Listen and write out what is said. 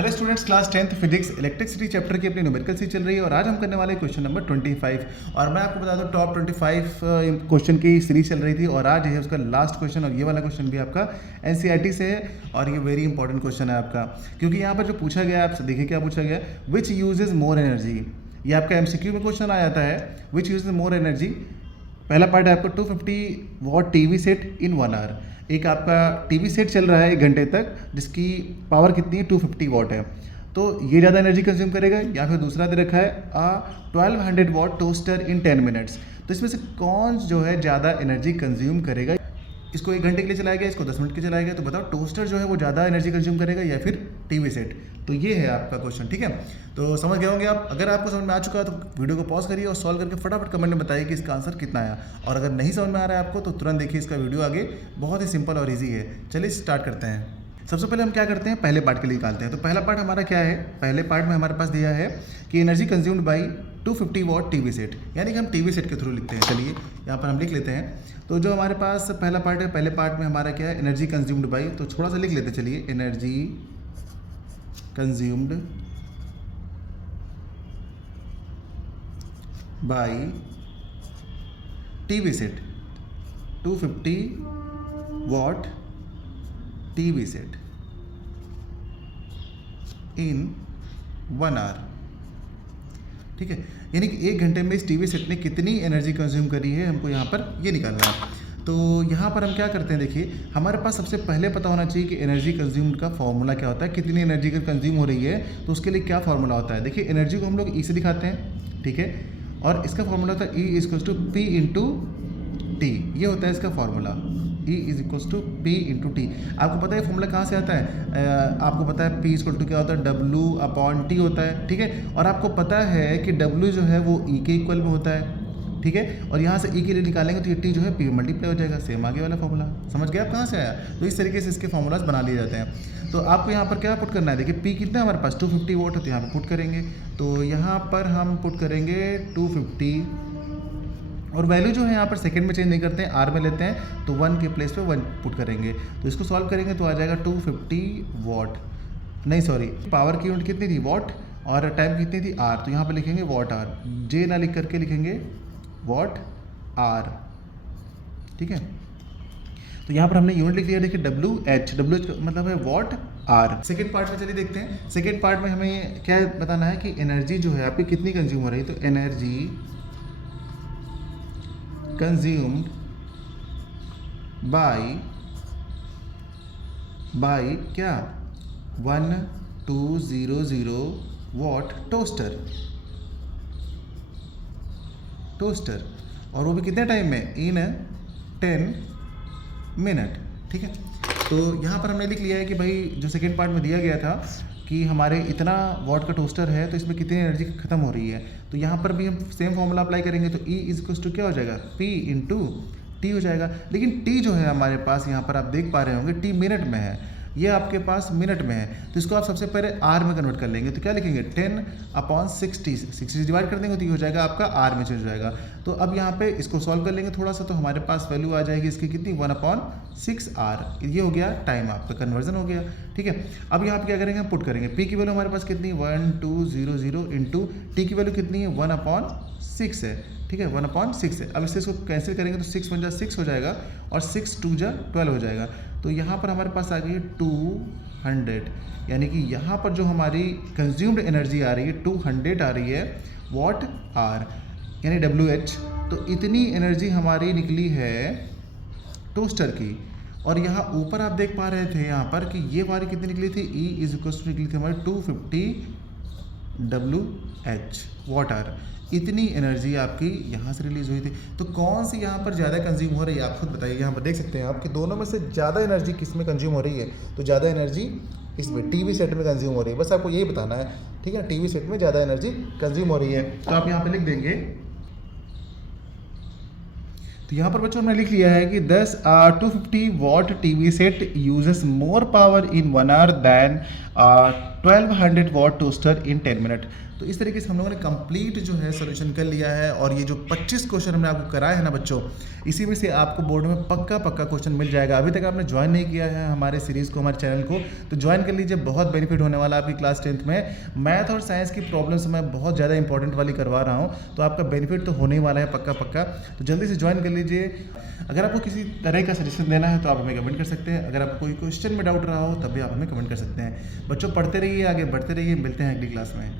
Hello students, class 10th physics electricity chapter की अपनी numerical सी चल रही है और आज हम करने वाले क्वेश्चन नंबर 25। और मैं आपको बता दूं टॉप 25 क्वेश्चन की सीरीज चल रही थी और आज है उसका लास्ट क्वेश्चन। और ये वाला क्वेश्चन भी आपका एनसीईआरटी से है और ये वेरी इंपॉर्टेंट क्वेश्चन है आपका, क्योंकि यहाँ पर जो पूछा गया आपसे देखिए क्या पूछा गया, विच यूजेज मोर एनर्जी। ये आपका एमसीक्यू में क्वेश्चन आ जाता है, विच यूजेज मोर एनर्जी। पहला पार्ट है आपका 250 watt TV set in 1 hour. एक आपका टीवी सेट चल रहा है 1 घंटे तक जिसकी पावर कितनी है 250 वॉट है, तो ये ज़्यादा एनर्जी कंज्यूम करेगा। या फिर दूसरा दे रखा है 1200 वॉट टोस्टर इन 10 मिनट्स। तो इसमें से कौन जो है ज़्यादा एनर्जी कंज्यूम करेगा। इसको 1 घंटे के लिए चलाया गया, इसको 10 मिनट के लिए चलाया गया, तो बताओ टोस्टर जो है वो ज़्यादा एनर्जी कंज्यूम करेगा या फिर टीवी सेट। तो ये है आपका क्वेश्चन, ठीक है। तो समझ गए होंगे आप। अगर आपको समझ में आ चुका है तो वीडियो को पॉज करिए और सॉल्व करके फटाफट कमेंट में बताइए कि इसका आंसर कितना आया। और अगर नहीं समझ में आ रहा है आपको तो तुरंत देखिए इसका वीडियो आगे, बहुत ही सिंपल और ईजी है। चलिए स्टार्ट करते हैं। सबसे पहले हम क्या करते हैं, पहले पार्ट के लिए निकालते हैं। तो पहला पार्ट हमारा क्या है, पहले पार्ट में हमारे पास दिया है कि energy consumed by 250 watt TV set, यानी कि हम टीवी सेट के थ्रू लिखते हैं। चलिए यहाँ पर हम लिख लेते हैं। तो जो हमारे पास पहला पार्ट है, पहले पार्ट में हमारा क्या है, एनर्जी कंज्यूम्ड बाई, तो थोड़ा सा लिख लेते हैं। चलिए energy consumed by TV set 250 watt TV set in 1 hour, ठीक है। यानी कि 1 घंटे में इस टीवी सेट ने कितनी एनर्जी कंज्यूम करी है, हमको यहाँ पर ये निकालना है। तो यहाँ पर हम क्या करते हैं, देखिए हमारे पास सबसे पहले पता होना चाहिए कि एनर्जी कंज्यूम्ड का फॉर्मूला क्या होता है, कितनी एनर्जी कंज्यूम हो रही है तो उसके लिए क्या फॉर्मूला होता है। देखिए एनर्जी को हम लोग ई से दिखाते हैं, ठीक है, और इसका फॉर्मूला होता है E is equals to P into T. ये होता है इसका formula, E is equals to P into T. आपको पता है फॉर्मूला कहाँ से आता है, आपको पता है P इक्वल टू क्या होता है, W अपॉन T होता है, ठीक है। और आपको पता है कि W जो है वो E के इक्वल में होता है, ठीक है। और यहाँ से E के लिए निकालेंगे तो ये T जो है P में मल्टीप्लाई हो जाएगा, सेम आगे वाला फॉर्मूला। समझ गए आप कहाँ से आया। तो इस तरीके से इसके फॉर्मूलाज बना लिए जाते हैं। तो आपको यहाँ पर क्या पुट करना है, देखिए P कितना है हमारे पास 250 वोट है, तो यहाँ पर पुट करेंगे। तो यहाँ पर हम पुट करेंगे 250 और वैल्यू जो है यहाँ पर सेकंड में चेंज नहीं करते हैं, आर में लेते हैं, तो 1 के प्लेस पे 1 पुट करेंगे। तो इसको सॉल्व करेंगे तो आ जाएगा 250 वॉट, नहीं सॉरी, पावर की यूनिट कितनी थी वॉट और टाइम कितनी थी आर, तो यहाँ पर लिखेंगे वॉट आर, जे ना लिख करके लिखेंगे वॉट आर, ठीक है। तो यहाँ पर हमने यूनिट लिख लिया, देखिए डब्ल्यू एच का मतलब है वॉट आर। सेकेंड पार्ट में चलिए देखते हैं। सेकेंड पार्ट में हमें क्या बताना है कि एनर्जी जो है आपकी कितनी कंज्यूम हो रही है। तो एनर्जी consumed by क्या 1200 वॉट टोस्टर, और वो भी कितने टाइम में, इन 10 मिनट, ठीक है। तो यहाँ पर हमने लिख लिया है कि भाई जो सेकेंड पार्ट में दिया गया था कि हमारे इतना वॉट का टोस्टर है तो इसमें कितनी एनर्जी खत्म हो रही है। तो यहाँ पर भी हम सेम फॉर्मूला अप्लाई करेंगे, तो E इज इक्वल्स टू क्या हो जाएगा, P इंटू टी हो जाएगा। लेकिन T जो है हमारे पास यहाँ पर आप देख पा रहे होंगे T मिनट में है, ये आपके पास मिनट में है, तो इसको आप सबसे पहले आर में कन्वर्ट कर लेंगे। तो क्या लिखेंगे 10/60, 60 डिवाइड कर देंगे तो ये हो जाएगा आपका आर में चेंज हो जाएगा। तो अब यहाँ पे इसको सॉल्व कर लेंगे थोड़ा सा, तो हमारे पास वैल्यू आ जाएगी इसकी कितनी 1/6 आर। ये हो गया टाइम, आपका कन्वर्जन हो गया, ठीक है। अब यहाँ पे क्या करेंगे, हम पुट करेंगे पी की वैल्यू हमारे पास कितनी 1200 इंटू टी की वैल्यू कितनी है 1/6 है, ठीक है, 1/6 है। अब इससे इसको कैंसिल करेंगे तो 6 × 6 हो जाएगा और 6 × 2 = 12 हो जाएगा। तो यहाँ पर हमारे पास आ गई 200, यानी कि यहाँ पर जो हमारी कंज्यूम्ड एनर्जी आ रही है 200 आ रही है वॉट आर, यानी WH। तो इतनी एनर्जी हमारी निकली है टोस्टर की। और यहाँ ऊपर आप देख पा रहे थे यहाँ पर कि ये हमारी कितनी निकली थी, E इज इक्वल्स टू निकली थी हमारी 250 WH वॉट आर। इतनी एनर्जी आपकी यहाँ से रिलीज हुई थी। तो कौन सी यहाँ पर ज़्यादा कंज्यूम हो रही है, आप खुद बताइए। यहाँ पर देख सकते हैं आप कि दोनों में से ज़्यादा एनर्जी किस में कंज्यूम हो रही है, तो ज़्यादा एनर्जी इसमें टीवी सेट में कंज्यूम हो रही है। बस आपको यही बताना है, ठीक है, टीवी सेट में ज़्यादा एनर्जी कंज्यूम हो रही है। तो आप यहाँ पर लिख देंगे, तो यहाँ पर बच्चों मैंने लिख लिया है कि 250 watt TV set uses more power in 1 hour than 1200 watt toaster in 10 minute. तो इस तरीके से हम लोगों ने कंप्लीट जो है सोल्यूशन कर लिया है। और ये जो 25 क्वेश्चन हमने आपको कराए हैं ना बच्चों, इसी में से आपको बोर्ड में पक्का क्वेश्चन मिल जाएगा। अभी तक आपने ज्वाइन नहीं किया है हमारे सीरीज़ को, हमारे चैनल को, तो ज्वाइन कर लीजिए। बहुत बेनिफिट होने वाला है आपकी क्लास 10th में। मैथ और साइंस की प्रॉब्लम्स मैं बहुत ज़्यादा इंपॉर्टेंट वाली करवा रहा हूँ, तो आपका बेनिफिट तो होने ही वाला है पक्का। तो जल्दी से ज्वाइन कर लीजिए। अगर आपको किसी तरह का सजेशन देना है तो आप हमें कमेंट कर सकते हैं। अगर आपको कोई क्वेश्चन में डाउट रहा हो तब भी आप हमें कमेंट कर सकते हैं। बच्चों पढ़ते रहिए, आगे बढ़ते रहिए। मिलते हैं अगली क्लास में।